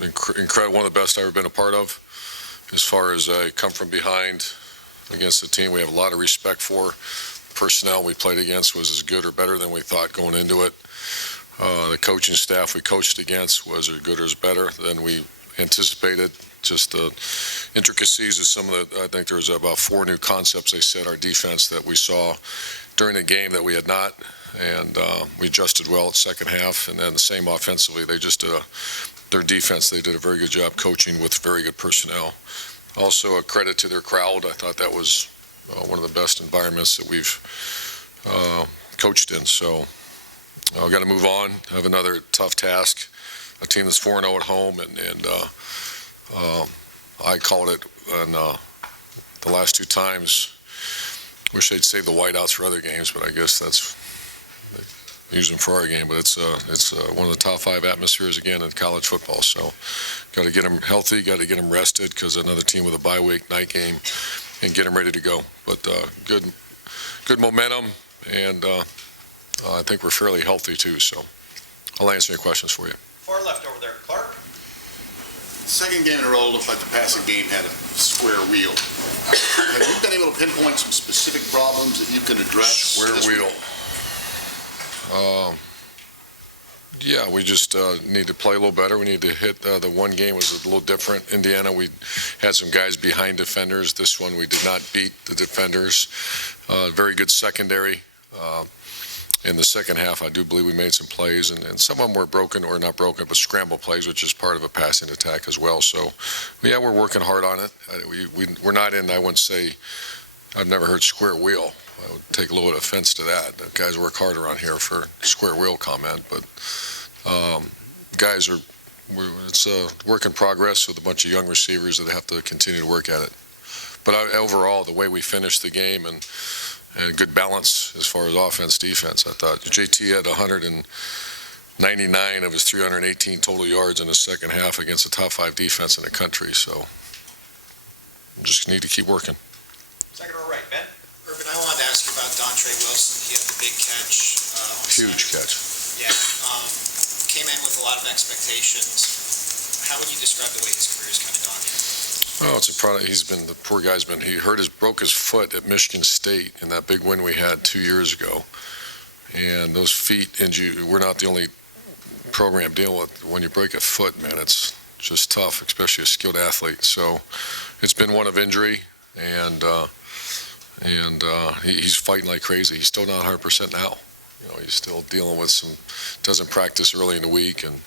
incredible, one of the best I've ever been a part of. As far as come from behind against the team we have a lot of respect for. Personnel we played against was as good or better than we thought going into it. The coaching staff we coached against was as good or as better than we anticipated. Just the intricacies of some of the, I think there was about 4 new concepts they said our defense that we saw during the game that we had not, and we adjusted well at second half, and then the same offensively. They just did their defense, they did a very good job coaching with very good personnel. Also a credit to their crowd. I thought that was one of the best environments that we've coached in. So I've got to move on, have another tough task. A team that's 4-0 at home, and I called it on the last 2 times. Wish they'd save the whiteouts for other games, but I guess that's use them for our game. But it's one of the top 5 atmospheres again in college football. So got to get them healthy, got to get them rested, because another team with a bye week night game, and get them ready to go. But good momentum, and I think we're fairly healthy too. So I'll answer your questions for you. Far left over there, Clark. Second game in a row looked like the passing game had a square wheel. Have you been able to pinpoint some specific problems that you can address? Square wheel. Yeah, we just need to play a little better. We need to hit the one game was a little different. Indiana, we had some guys behind defenders. This one, we did not beat the defenders. Very good secondary. In the second half, I do believe we made some plays, and some of them were broken, or not broken, but scramble plays, which is part of a passing attack as well. So, yeah, we're working hard on it. We're not in, I wouldn't say, I've never heard square wheel. I would take a little bit of offense to that. The guys work hard around here for square wheel comment, but guys it's a work in progress with a bunch of young receivers that have to continue to work at it. But overall, the way we finished the game and good balance as far as offense, defense. I thought JT had 199 of his 318 total yards in the second half against a top 5 defense in the country. So just need to keep working. Second row right, Ben. Urban, I wanted to ask you about Dantrey Wilson. He had the big catch. Huge catch. Yeah. Came in with a lot of expectations. How would you describe the way his career's kind of gone? Oh, it's a product. The poor guy's he broke his foot at Michigan State in that big win we had 2 years ago. And those feet injury, we're not the only program dealing with. When you break a foot, man, it's just tough, especially a skilled athlete. So it's been one of injury, and he's fighting like crazy. He's still not 100% now. You know, he's still dealing with doesn't practice early in the week, and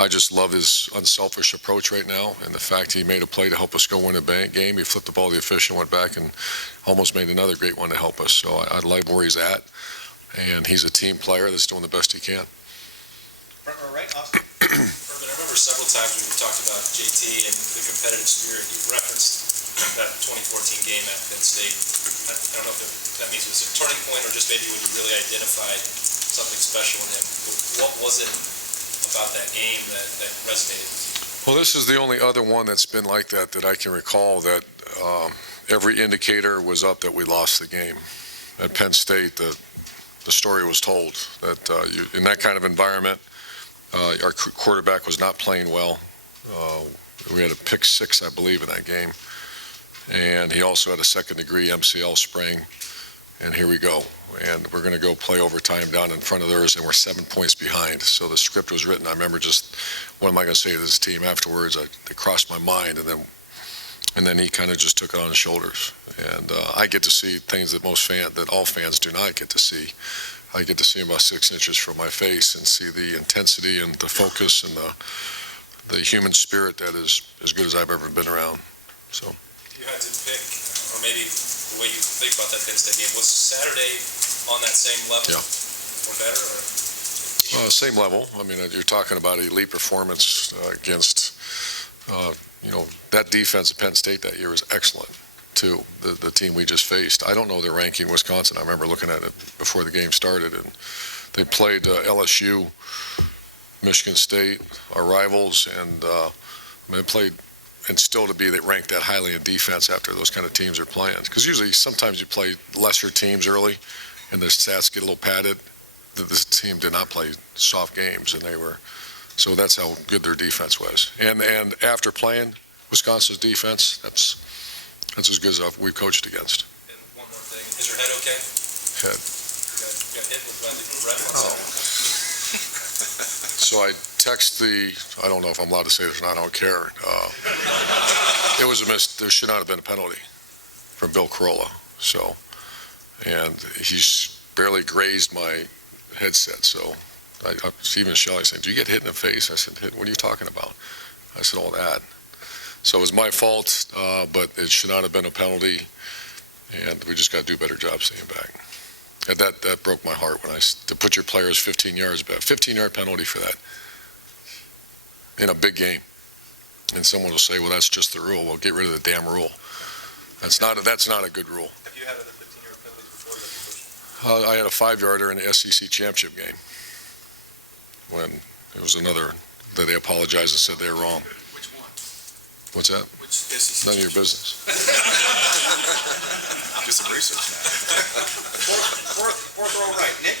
I just love his unselfish approach right now, and the fact he made a play to help us go win a game. He flipped the ball to the official, went back, and almost made another great one to help us. So I like where he's at, and he's a team player that's doing the best he can. Front row right, Austin. Urban, I remember several times when we talked about JT and the competitive spirit. You referenced that 2014 game at Penn State. I don't know if that means it was a turning point or just maybe when you really identified something special in him. But what was it about that game that resonated with you? Well, this is the only other one that's been like that I can recall, that every indicator was up that we lost the game. At Penn State, the story was told that in that kind of environment, our quarterback was not playing well. We had a pick 6, I believe, in that game. And he also had a second-degree MCL sprain. And here we go. And we're going to go play overtime down in front of theirs, and we're 7 points behind. So the script was written. I remember just, what am I going to say to this team afterwards? It crossed my mind, and then he kind of just took it on his shoulders. And I get to see things that all fans do not get to see. I get to see about 6 inches from my face and see the intensity and the focus and the human spirit that is as good as I've ever been around. So. You had to pick, or maybe the way you think about that Penn State game, was Saturday on that same level, or better? Or? Same level. I mean, you're talking about elite performance against, that defense at Penn State that year was excellent, too, the team we just faced. I don't know their ranking, Wisconsin. I remember looking at it before the game started, and they played LSU, Michigan State, our rivals, and they played. And still to be ranked that highly in defense after those kind of teams are playing. Because usually sometimes you play lesser teams early and the stats get a little padded. This team did not play soft games, and they were So that's how good their defense was. And after playing Wisconsin's defense, that's as good as we've coached against. And one more thing, is your head okay? Head. You got hit with the ref on Saturday? So I text I don't know if I'm allowed to say this or not, I don't care. It was a there should not have been a penalty from Bill Carolla. So, and he's barely grazed my headset. So Stephen Shelley said, "Did you get hit in the face?" I said, "What are you talking about?" I said, "All that." So it was my fault, but it should not have been a penalty, and we just got to do a better job staying back. And that broke my heart to put your players 15 yards back, 15-yard penalty for that in a big game. And someone will say, "Well, that's just the rule." Well, get rid of the damn rule. That's not a good rule. Have you had other 15-yard penalties before that you coached? I had a 5-yarder in the SEC championship game when it was another that they apologized and said they were wrong. Which one? What's that? Which SEC? None of your business. Do some research now. Fourth row right, Nick.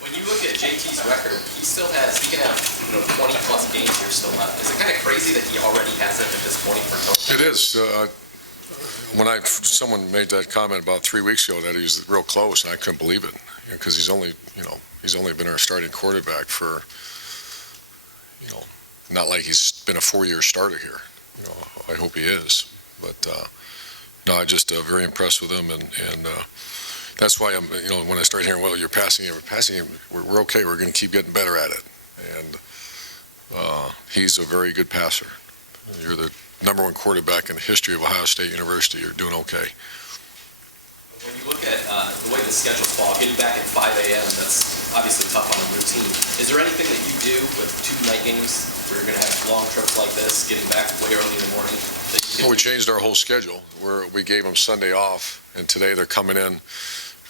When you look at JT's record, he can have 20-plus games here still left. Is it kind of crazy that he already has it at this point for coaching? It is. When someone made that comment about 3 weeks ago that he was real close, and I couldn't believe it, because he's only been our starting quarterback for, not like he's been a 4-year starter here. I hope he is, but no, I'm just very impressed with him, and that's why I'm, when I start hearing, well, you're passing him, we're okay. We're going to keep getting better at it, and he's a very good passer. You're the number 1 quarterback in the history of Ohio State University. You're doing okay. When you look at the way the schedules fall, getting back at 5 a.m., that's obviously tough on a routine. Is there anything that you do with 2 night games where you're going to have long trips like this, getting back way early in the morning? Well, we changed our whole schedule where we gave them Sunday off, and today they're coming in.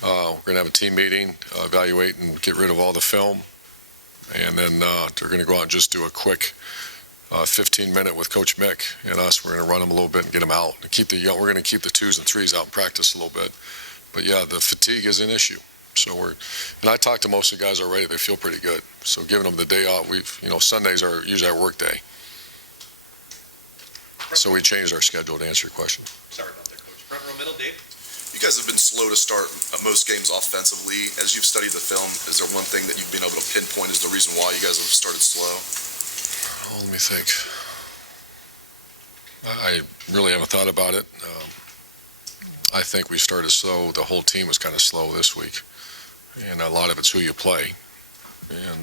We're going to have a team meeting, evaluate and get rid of all the film, and then they're going to go out and just do a quick 15-minute with Coach Mick and us. We're going to run them a little bit and get them out. And we're going to keep the 2s and 3s out in practice a little bit. But yeah, the fatigue is an issue. So and I talked to most of the guys already. They feel pretty good. So giving them the day off, Sundays are usually our work day. So we changed our schedule to answer your question. Sorry about that, Coach. Front row middle, Dave. You guys have been slow to start most games offensively. As you've studied the film, is there one thing that you've been able to pinpoint as the reason why you guys have started slow? Oh, let me think. I really haven't thought about it. I think we started slow. The whole team was kind of slow this week. And a lot of it's who you play. And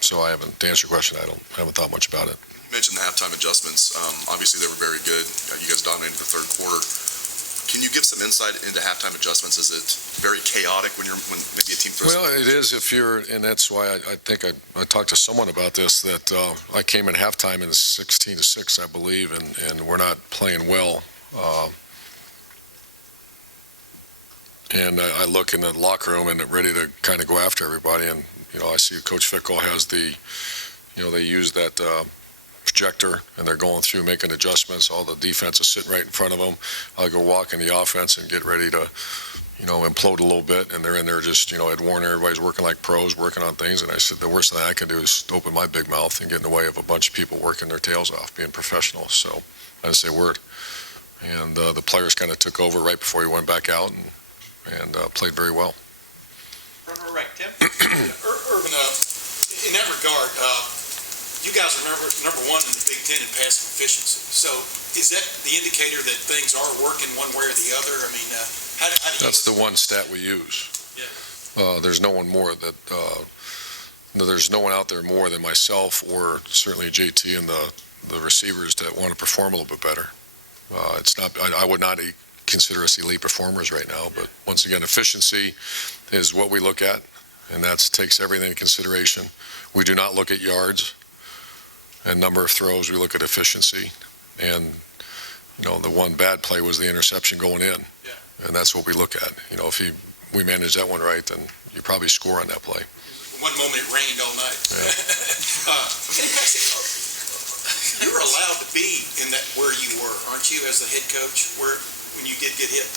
so to answer your question, I haven't thought much about it. You mentioned the halftime adjustments. Obviously, they were very good. You guys dominated the third quarter. Can you give some insight into halftime adjustments? Is it very chaotic when maybe a team throws? Well, it is and that's why I think I talked to someone about this, that I came in halftime in 16-6, I believe, and we're not playing well. And I look in the locker room and ready to kind of go after everybody, and I see Coach Fickle has they use that projector, and they're going through making adjustments. All the defense is sitting right in front of them. I'll go walk in the offense and get ready to, implode a little bit, and they're in there just, Ed Warner, everybody's working like pros, working on things, and I said, the worst thing I can do is open my big mouth and get in the way of a bunch of people working their tails off, being professionals. So I didn't say a word. And the players kind of took over right before he went back out and played very well. Front row right, Tim. Irvin, in that regard, you guys are number 1 in the Big Ten in passing efficiency. So is that the indicator that things are working one way or the other? I mean, how do you... That's the one stat we use. Yeah. There's no one more there's no one out there more than myself or certainly JT and the receivers that want to perform a little bit better. It's not. I would not consider us elite performers right now, but once again, efficiency is what we look at, and that takes everything into consideration. We do not look at yards and number of throws. We look at efficiency, and the one bad play was the interception going in, and that's what we look at. If we manage that one right, then you probably score on that play. One moment it rained all night. Yeah. You're allowed to be in that where you were, aren't you, as the head coach, when you did get hit?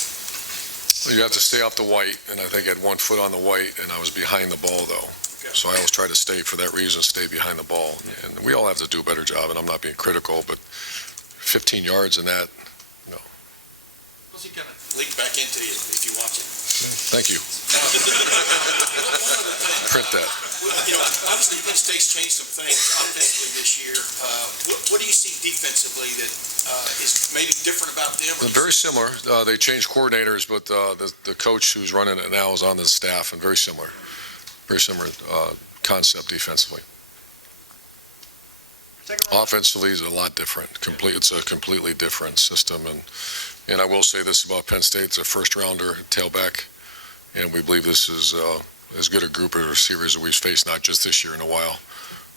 You have to stay off the white, and I think I had 1 foot on the white, and I was behind the ball, though. So I always try to stay, for that reason, stay behind the ball. And we all have to do a better job, and I'm not being critical, but 15 yards in that, no. What's he gonna leak back into you if you watch it? Thank you. Print that. Obviously, Penn State's changed some things offensively this year. What do you see defensively that is maybe different about them? Very similar. They changed coordinators, but the coach who's running it now is on the staff, and very similar concept defensively. Offensively is a lot different. It's a completely different system, and I will say this about Penn State: it's a first-rounder tailback, and we believe this is as good a group of receivers that we've faced, not just this year, in a while.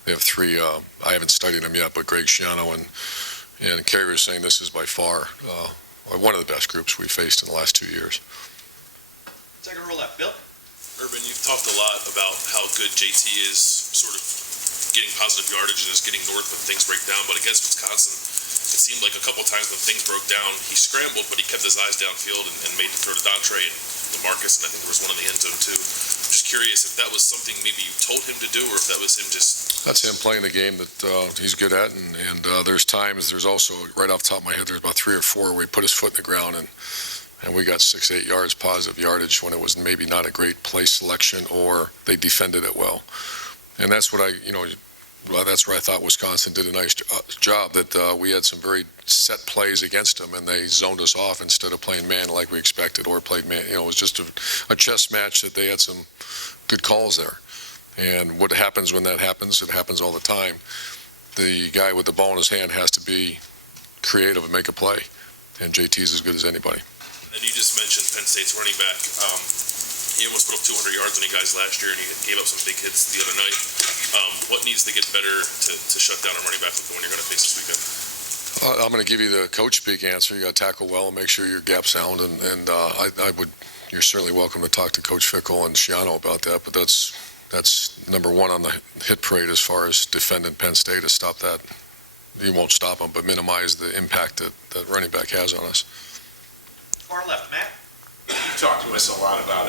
They have three. I haven't studied them yet, but Greg Schiano and Kerry was saying this is by far one of the best groups we've faced in the last 2 years. Second row left, Bill. Urban, you've talked a lot about how good JT is, sort of getting positive yardage and is getting north when things break down, but against Wisconsin, it seemed like a couple of times when things broke down, he scrambled, but he kept his eyes downfield and made the throw to Dantrey and Lamarcus, and I think there was one in the end zone too. I'm just curious if that was something maybe you told him to do, or if that was him just... That's him playing the game that he's good at, and there's times, there's also, right off the top of my head, there's about 3 or 4 where he put his foot in the ground, and we got 6-8 yards positive yardage when it was maybe not a great play selection, or they defended it well. And that's what that's where I thought Wisconsin did a nice job, that we had some very set plays against them, and they zoned us off instead of playing man like we expected, or played man. It was just a chess match that they had some good calls there. And what happens when that happens, it happens all the time. The guy with the ball in his hand has to be creative and make a play, and JT's as good as anybody. And you just mentioned Penn State's running back. He almost put up 200 yards on you guys last year, and he gave up some big hits the other night. What needs to get better to shut down a running back like the one you're going to face this weekend? I'm going to give you the coach speak answer. You got to tackle well and make sure your gap sound, and you're certainly welcome to talk to Coach Fickle and Schiano about that, but that's number one on the hit parade as far as defending Penn State, to stop that. You won't stop them, but minimize the impact that running back has on us. Far left, Matt. You talked to us a lot about,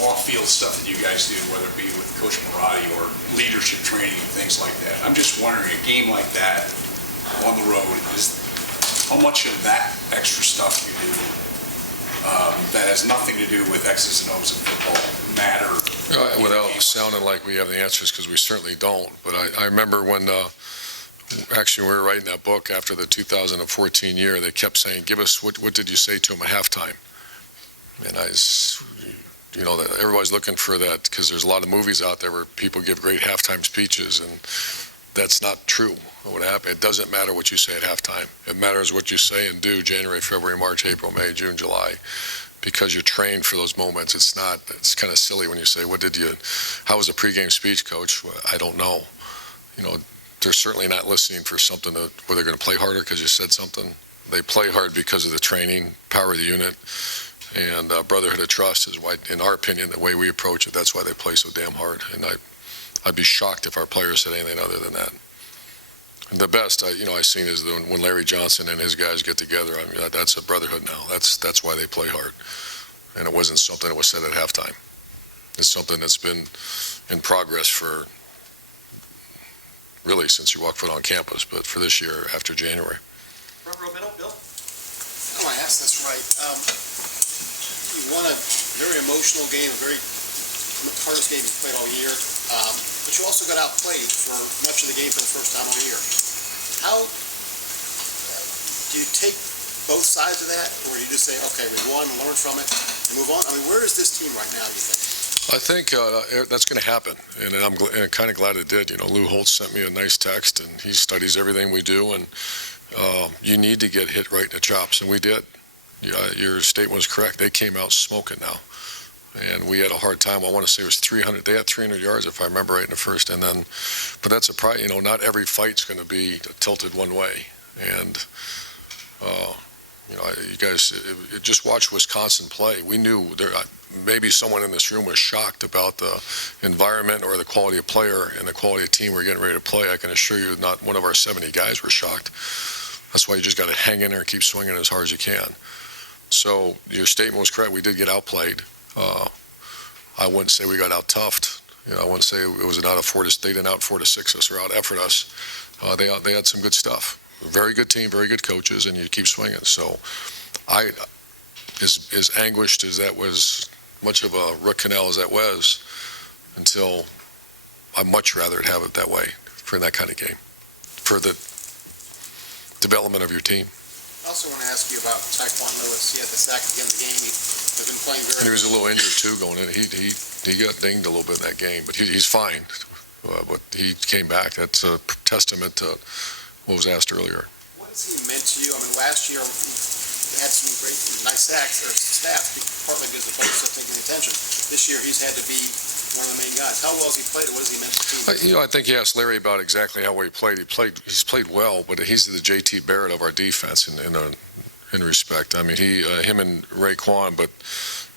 off-field stuff that you guys do, whether it be with Coach Marotti or leadership training and things like that. I'm just wondering, a game like that on the road, how much of that extra stuff you do that has nothing to do with X's and O's in football matter? Without sounding like we have the answers, because we certainly don't. But I remember when actually we were writing that book after the 2014 year, they kept saying, give us, what did you say to him at halftime? And that everybody's looking for that, because there's a lot of movies out there where people give great halftime speeches, and that's not true. What happened? It doesn't matter what you say at halftime. It matters what you say and do January, February, March, April, May, June, July, because you're trained for those moments. It's kind of silly when you say, how was the pregame speech, Coach? I don't know. They're certainly not listening for something where they're going to play harder because you said something. They play hard because of the training, power of the unit, and brotherhood of trust is why, in our opinion, the way we approach it, that's why they play so damn hard. And I'd be shocked if our players said anything other than that. And the best I've seen is when Larry Johnson and his guys get together. I mean, that's a brotherhood now. That's why they play hard. And it wasn't something that was said at halftime. It's something that's been in progress for really since you walked foot on campus, but for this year after January. Front row middle, Bill. Oh, I asked, that's right. You won a very emotional game, a very hardest game you played all year, but you also got outplayed for much of the game for the first time all year. How do you take both sides of that, or you just say, okay, we won, learn from it, and move on? I mean, where is this team right now, do you think? I think that's going to happen, and I'm kind of glad it did. Lou Holtz sent me a nice text, and he studies everything we do, and you need to get hit right in the chops, and we did. Your statement was correct. They came out smoking now, and we had a hard time. I want to say it was 300. They had 300 yards, if I remember right, in the first, and then, but that's not every fight's going to be tilted one way, and you guys just watch Wisconsin play. We knew maybe someone in this room was shocked about the environment or the quality of player and the quality of team we're getting ready to play. I can assure you not one of our 70 guys were shocked. That's why you just got to hang in there and keep swinging as hard as you can. So your statement was correct. We did get outplayed. I wouldn't say we got out toughed. I wouldn't say it was an out of 4 to, they didn't out 4 to 6 us or out effort us. They had some good stuff. Very good team, very good coaches, and you keep swinging. So as anguished as that was, much of a root canal as that was, until I'd much rather have it that way for that kind of game, for the development of your team. I also want to ask you about Taekwon Lewis. He had the sack again in the game. He has been playing very well. And he was a little injured too going in. He got dinged a little bit in that game, but he's fine. But he came back. That's a testament to what was asked earlier. What has he meant to you? I mean, last year he had some great, nice sacks or stats, partly because the players started taking the attention. This year he's had to be one of the main guys. How well has he played, or what has he meant to the team? I think you asked Larry about exactly how well he played. He's played well, but he's the JT Barrett of our defense in respect. I mean, him and Raekwon, but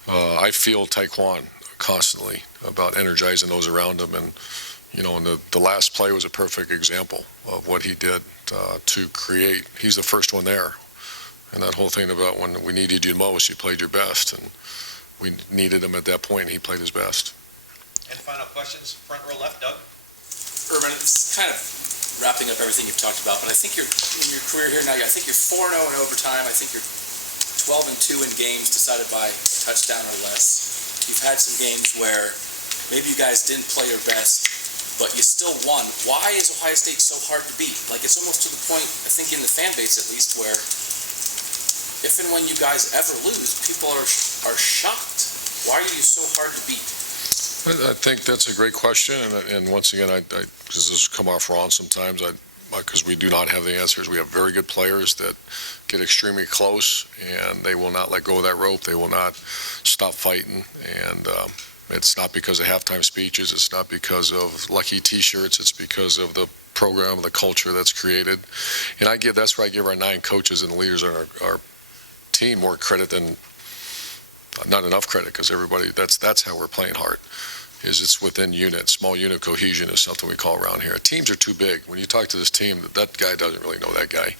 I feel Taekwon constantly about energizing those around him, and the last play was a perfect example of what he did to create. He's the first one there, and that whole thing about when we needed you most, you played your best, and we needed him at that point. He played his best. And final questions, front row left, Doug. Urban, it's kind of wrapping up everything you've talked about, but I think you're in your career here now. I think you're 4-0 in overtime. I think you're 12-2 in games decided by a touchdown or less. You've had some games where maybe you guys didn't play your best, but you still won. Why is Ohio State so hard to beat? Like, it's almost to the point, I think in the fan base at least, where if and when you guys ever lose, people are shocked. Why are you so hard to beat? I think that's a great question, and once again, because this come off wrong sometimes, because we do not have the answers. We have very good players that get extremely close, and they will not let go of that rope. They will not stop fighting, and it's not because of halftime speeches. It's not because of lucky T-shirts. It's because of the program, the culture that's created. And that's why I give our 9 coaches and leaders on our team more credit than, not enough credit, because everybody, that's how we're playing hard. It's within units. Small unit cohesion is something we call around here. Teams are too big. When you talk to this team, that guy doesn't really know that guy.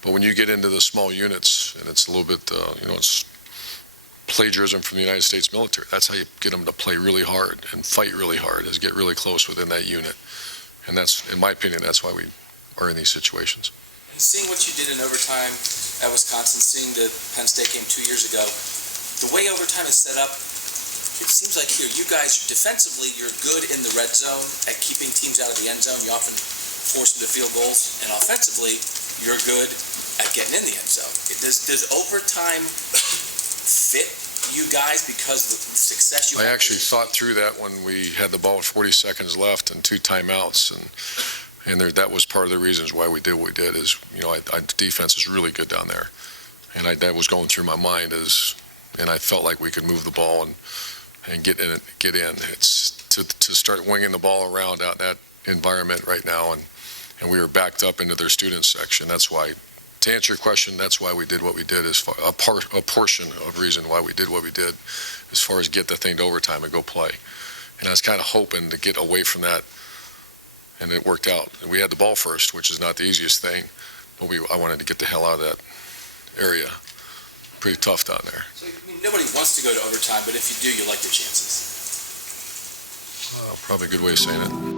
But when you get into the small units, and it's a little bit, it's plagiarism from the United States military. That's how you get them to play really hard and fight really hard, is get really close within that unit. And that's, in my opinion, that's why we are in these situations. And seeing what you did in overtime at Wisconsin, seeing the Penn State game 2 years ago, the way overtime is set up, it seems like here, you guys, defensively, you're good in the red zone at keeping teams out of the end zone. You often force them to field goals. And offensively, you're good at getting in the end zone. Does overtime fit you guys because of the success you have? I actually thought through that when we had the ball with 40 seconds left and 2 timeouts, and that was part of the reasons why we did what we did. Is defense is really good down there, and that was going through my mind and I felt like we could move the ball and get in. It's to start winging the ball around out that environment right now, and we were backed up into their student section. That's why, to answer your question, that's why we did what we did. As far a portion of reason why we did what we did, as far as get the thing to overtime and go play. And I was kind of hoping to get away from that, and it worked out. We had the ball first, which is not the easiest thing, but I wanted to get the hell out of that area. Pretty tough down there. So, nobody wants to go to overtime, but if you do, you like your chances. Probably a good way of saying it.